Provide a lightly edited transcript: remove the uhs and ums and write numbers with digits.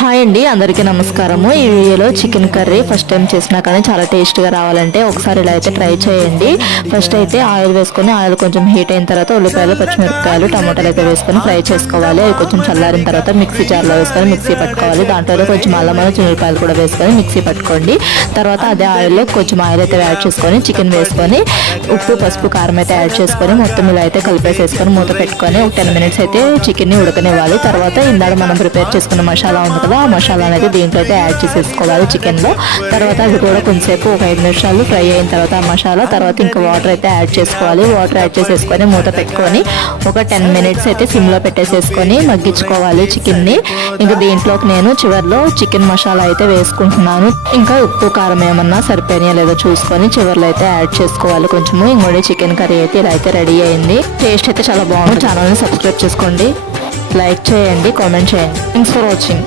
Hi అండి, అందరికీ నమస్కారము. ఈ వీడియోలో చికెన్ కర్రీ ఫస్ట్ టైం చేసినా కానీ చాలా టేస్ట్గా రావాలంటే ఒకసారి ఇలా అయితే ట్రై చేయండి. ఫస్ట్ అయితే ఆయిల్ వేసుకొని ఆయిల్ కొంచెం హీట్ అయిన తర్వాత ఉల్లిపాయలు, పచ్చిమిరపకాయలు, టమాటాలు అయితే వేసుకొని ఫ్రై చేసుకోవాలి. అవి కొంచెం చల్లారిన తర్వాత మిక్సీ జార్లో వేసుకొని మిక్సీ పట్టుకోవాలి. దాంట్లో కొంచెం అల్లం, చిన్నపాయలు కూడా వేసుకొని మిక్సీ పట్టుకోండి. తర్వాత అదే ఆయిల్లో కొంచెం ఆయిల్ అయితే యాడ్ చేసుకొని చికెన్ వేసుకొని ఉప్పు, పసుపు, కారం అయితే యాడ్ చేసుకొని మొత్తం ఇలా అయితే కలిపేసేసుకొని మూత పెట్టుకొని ఒక 10 మినిట్స్ అయితే చికెన్ని ఉడకనివ్వాలి. తర్వాత ఇందాక మనం ప్రిపేర్ చేసుకున్న మసాలా ఉంది కదా, ఆ మసాలా అనేది దీంట్లో అయితే యాడ్ చేసేసుకోవాలి చికెన్లో. తర్వాత అది కూడా కొంచెంసేపు ఒక 5 నిమిషాలు ఫ్రై అయిన తర్వాత ఆ మసాలా తర్వాత ఇంకా వాటర్ అయితే యాడ్ చేసుకోవాలి. వాటర్ యాడ్ చేసేసుకొని మూత పెట్టుకొని ఒక 10 మినిట్స్ అయితే సిమ్లో పెట్టేసేసుకొని మగ్గించుకోవాలి చికెన్ని. ఇంకా దీంట్లోకి నేను చివరిలో చికెన్ మసాలా అయితే వేసుకుంటున్నాను. ఇంకా ఉప్పు, కారం ఏమన్నా సరిపోయినా లేదో చూసుకొని చివరిలో అయితే యాడ్ చేసుకోవాలి కొంచెము. ఇంకోటి చికెన్ కర్రీ అయితే ఇలా అయితే రెడీ అయింది. టేస్ట్ అయితే చాలా బాగుంది. ఛానల్ని సబ్స్క్రైబ్ చేసుకోండి, లైక్ చేయండి, కామెంట్ చేయండి. Thanks for watching.